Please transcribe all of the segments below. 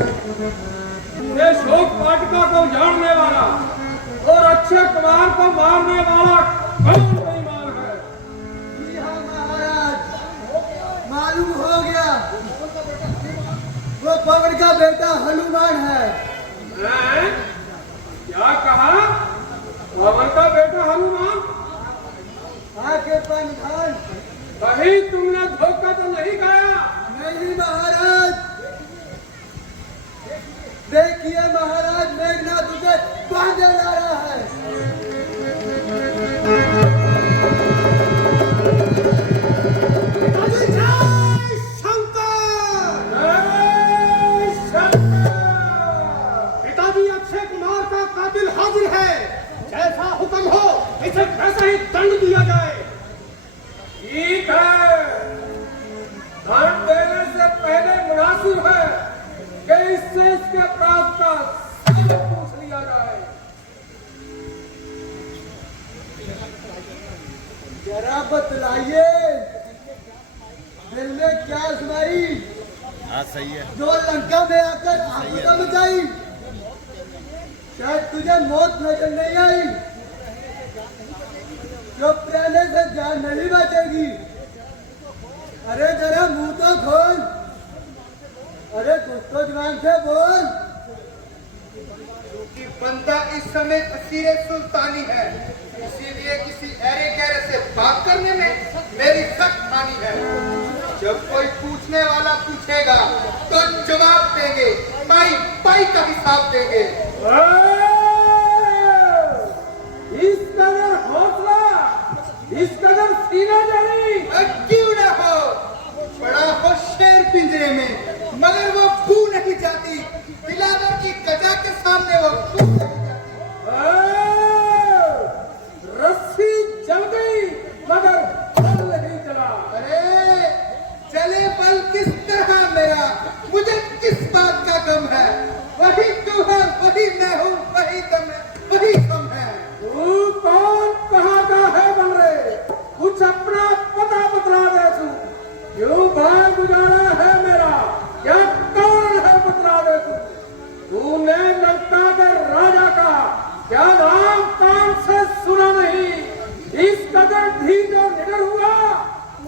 पूरे शोक वाटिका को उजाड़ने वाला और अक्षय कुमार को मारने वाला कौन बेईमान है? जी हाँ महाराज, मालूम हो गया, वो पवन का बेटा हनुमान है। हैं? क्या कहा? पवन का बेटा हनुमान? आके पंखान। कहीं तुमने धोखा तो नहीं खाया? नहीं महाराज, देखिए महाराज, मेघनाथ उसे बांधे ला रहा है। पिताजी, अक्षय कुमार का कातिल हाजिर है। जैसा हुक्म हो इसे वैसा ही दंड दिया जाए। ठीक है, दंड देने से पहले मुनासिब है कि इससे इसके अपराध का सबक पूछ लिया जाए। जरा बतलाइए, दिल में क्या आजमाई? हाँ सही है। जो लंका में आकर आपदा मचाई, शायद तुझे मौत नजर नहीं आई। चुप रहने से जान नहीं बचेगी। अरे जरा मुंह तो खोल, अरे कुछ तो जुबान से बोल। कि बंदा इस समय असीरे सुल्तानी है, इसीलिए किसी ऐरे गहरे से बात करने में मेरी सख्त हानि है। जब कोई पूछने वाला पूछेगा तो जवाब देंगे, पाई पाई का हिसाब देंगे। इस कदर हौसला, इस कदर सीना जड़ी। क्यों न हो, बड़ा हो शेर पिंजरे में, मगर वो खू नहीं जाती। बिलावर की कजा के सामने वो खू नहीं जाती। रस्सी जल गई मगर बल नहीं चला। अरे चले बल किस तरह मेरा, मुझे किस बात का गम है? वही तू है, वही मैं हूँ, वही दम है, वही गम है। तू कौन, कहाँ का है बन रहे? कुछ अपना पता बतला दे तू। क्यों भाई गुजारा है मेरा? क्या कौन है बतला दे तू। तूने लंका के राजा का क्या नाम कान से सुना नहीं? इस कदर धीर और निडर हुआ,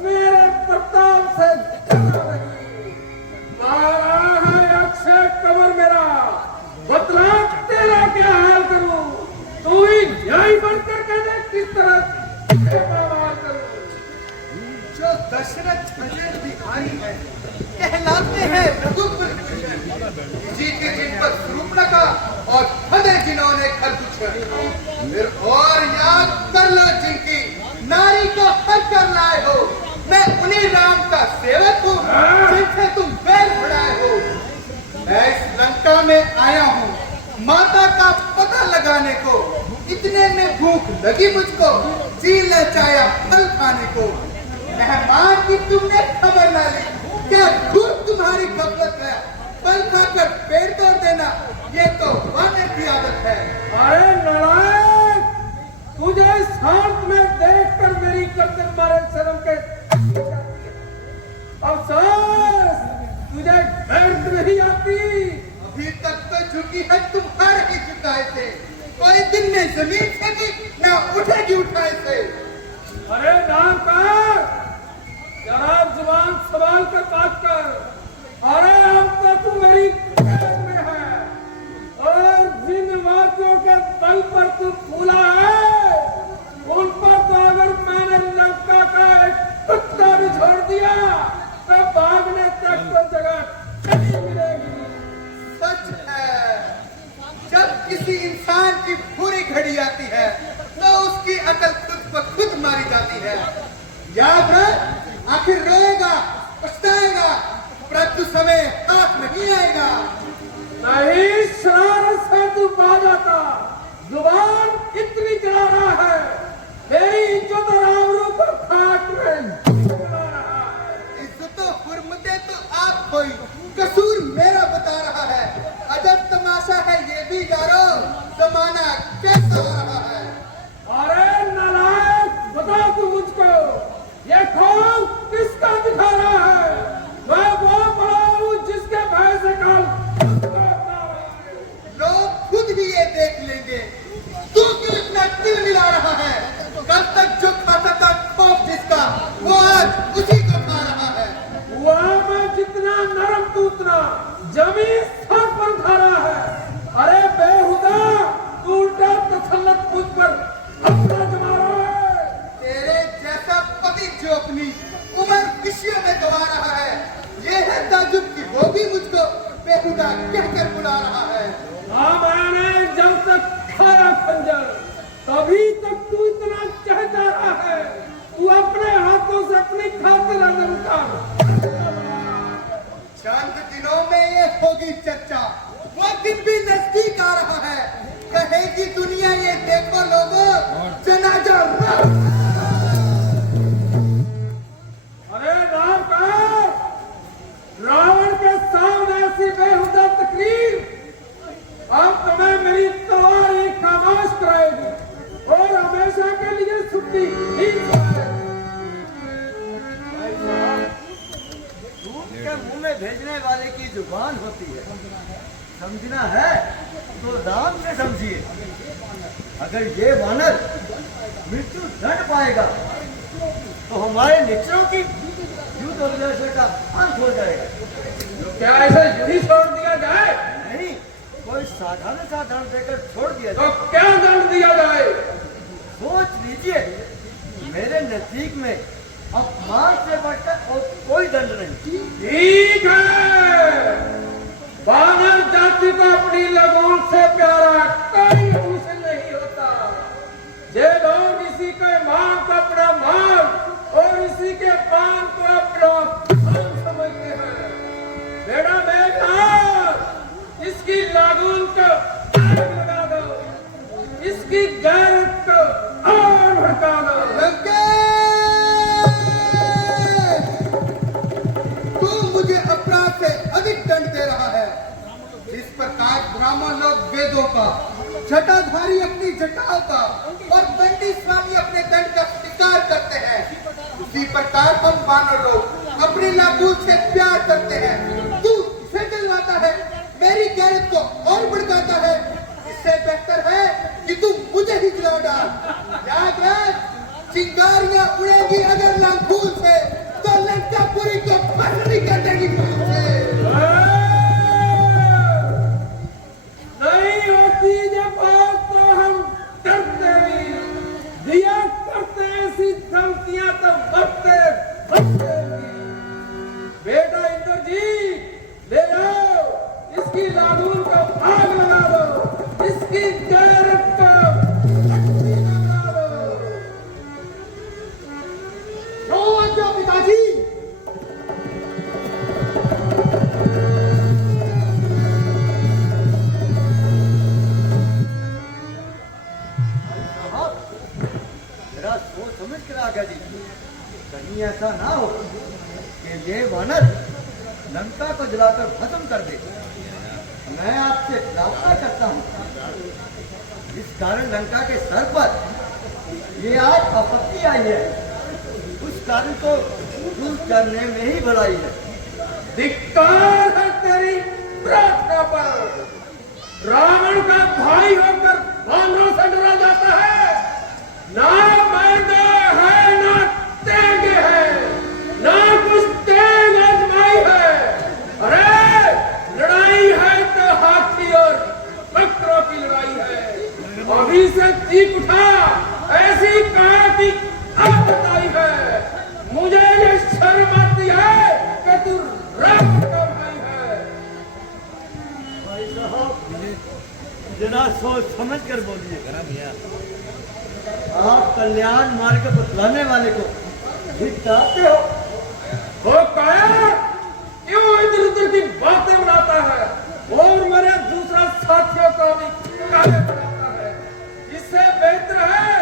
मेरे प्रताप से डरा नहीं। मारा है अक्षय कमर मेरा, बतला तेरा क्या हाल करूं? तू ही न्याय बनकर कहने किस तरह बवाल करूं? जो दशरथ अजय बिहारी है, कहलाते हैं रघुकुल जी के जिन पर सुरूपणखा और फदे जिन्होंने खरदूषण। फिर और याद कर लो जिनकी नारी को हर कर लाए हो। मैं उन्हीं राम का सेवक हूँ जिनसे तुम बैर बढ़ाए हो। मैं इस लंका में आया हूँ माता का पता लगाने को। इतने में भूख लगी मुझको, जी लचाया फल खाने को। मेहमान की तुमने खबर ना ली, क्या खुद तुम्हारी गफलत है? फल खाकर पेट तोड़ देना, ये तो वाने की आदत है। अरे नारायण, तुझे शांत में देखकर मेरी गर्दन मारे शर्म के अफसोस, तुझे दर्द नहीं आती। अभी तक तो झुकी है तुम्हारे ही झुकाए से। कोई दिन में जमीन से भी ना उठेगी उठाए से। अरे नाम कर, जरा जुबान संभाल कर बात कर। अरे अब तो तू मेरी कैद में है और जिन वाक्यों के बल पर तू फूला है, उन पर तो अगर मैंने लंका का एक कुत्ता भी छोड़ दिया तो भागने तक तो जगह नहीं मिलेगी। सच है, जब किसी इंसान की बुरी घड़ी आती है तो उसकी अकल खुद ब खुद मारी जाती है। याद है, आखिर रोएगा, पछताएगा, परंतु समय हाथ नहीं आएगा। नहीं, शरारत से तू बाज आता, जुबान इतनी चला रहा है, मेरी इज्जत और आबरू को खाक में चला रहा है। इज्जत और हुर्मतें तो आप खोई, कसूर मेरा बता रहा है। अजब तमाशा है ये भी यारो, जमाना कैसा हो रहा है। अरे नालायक, बता तू मुझको, ये खौफ किसका दिखा रहा है? मैं वो बड़ा हूँ जिसके भय से कल लोग खुद ही ये देख लेंगे तू क्यों इतना तिल मिला रहा है। कल तक जो खाता था खौफ जिसका, वो आज उसी को खा रहा है। वहाँ में जितना नरम तू उतना जमीन सर पर उठा रहा है। अरे बेहुदा, तू उल्टा तसल्लुत मुझ पर अपना जमा रहा है। तेरे जैसा पति जो अपनी उम्र खुशियों में गवा रहा है, ये है ताजुब की वो भी मुझको बेहुदा कहकर बुला रहा है। हाँ, मैंने जब तक खाया खंजर तभी तक तू इतना चहता रहा है। तू अपने हाथों से अपनी खातिर अंदर उतार। चंद दिनों में ये होगी चर्चा, वो दिन भी नजदीक आ रहा है। कहेगी दुनिया ये देखो लोगों, जनाजा अरे राम का रावण के सामने ऐसी बेहुदा तकलीफ अब तुम्हें मेरी तलवार ही खामोश कराएगी और हमेशा के लिए छुट्टी नहीं कराएगी। भाई साहब, दूध के मुंह में भेजने वाले की जुबान होती है। समझना है तो राम से समझिए। अगर ये वानर मृत्यु दंड पाएगा तो हमारे निचरों की युद्ध उद्देश्य का अंत हो जाएगा। तो क्या ऐसा यूं ही छोड़ दिया जाए? नहीं, कोई साधारण सा दंड देकर छोड़ दिया तो जाए। क्या दंड दिया जाए? सोच लीजिए, मेरे नजदीक में अपमान से बढ़कर और कोई दंड नहीं। ठीक है, वानर जाति को अपनी लगन से प्यारा कोई उसे नहीं होता। जे लोग इसी के मान को अपना मान और इसी के पान को अपना पान समझते हैं, बेटा मेघनाथ, इसकी लागून को आग लगा दो, इसकी गैरत को और भड़का दो। तू मुझे अपराध से अधिक दंड दे रहा है। जिस प्रकार ब्राह्मण लोग वेदों का, जटाधारी अपनी जटाओं का और दंडी स्वामी अपने दंड का स्वीकार करते हैं, उसी प्रकार हम वानर लोग अपनी लागू से प्यार करते हैं। तू इसे जलवाता है, मेरी गैरत को और भड़काता है। इससे बेहतर है कि तू मुझे ही जला डाल। याद रख, चिंगारियां उड़ेगी अगर लांगूल से, तो लंकापुरी को पसली कर देगी फूल से। नहीं होती जब बात तो हम डरते भी, दिया करते ऐसी धमकियां तो मरते भी। बेटा इंद्रजीत, ले आओ, इसकी लागून को आग लगा दो, इसकी गैरत को भस्मी लगा दो। जो पिताजी, जरा सोच समझ कर आगे दीजिए। कहीं ऐसा ना हो कि ये वानर लंका को जलाकर खत्म कर दे। मैं आपसे प्रार्थना करता हूँ, इस कारण लंका के सर पर ये आज आपत्ति आई है, उस कारण को दूर करने में ही भलाई है। धिक्कार है तेरी प्रार्थना पर। रावण का भाई होकर वानरों से डरा जाता है। ना मैदा है ना तेंगे है, ना कुछ तेंग आजमाई है। अरे लड़ाई है तो हाथी और बकरों की लड़ाई है। अभी से चीख उठा, ऐसी कहा कि अब बताई है। मुझे ये शर्म आती है कि तू रावण का भाई है। भाई साहब, जरा सोच समझ कर बोलिए। आप कल्याण मार्ग बतलाने वाले को धिक्कारते हो। वो काया क्यों इधर उधर की बातें बनाता है और मेरे दूसरा साथियों को भी काया बनाता है। इससे बेहतर है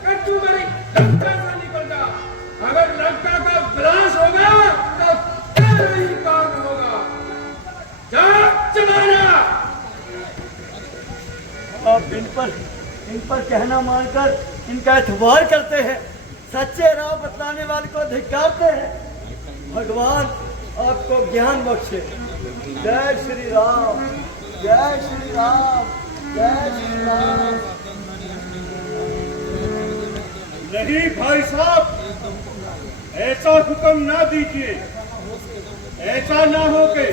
कि तू मेरी लंका से निकल जा। अगर लंका का विनाश होगा तो तेरा ही काम होगा। जा चला जा। आप इन पर कहना मानकर इनका एतबार करते हैं, सच्चे राह बतलाने वाले को धिक्कारते हैं। भगवान आपको ज्ञान बख्शे। जय श्री राम, जय श्री राम, जय श्री राम। नहीं भाई साहब, ऐसा हुक्म ना दीजिए। ऐसा ना हो के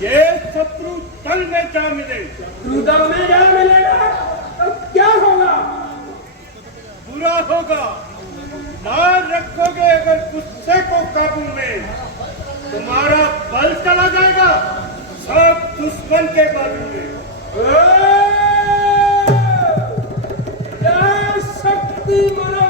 ये शत्रु दल में जा मिले। शत्रुदल में जा मिलेगा तो क्या होगा? बुरा होगा। ना रखोगे अगर गुस्से को काबू में, तुम्हारा बल चला जाएगा सब दुश्मन के बाजू में। जय शक्ति मनो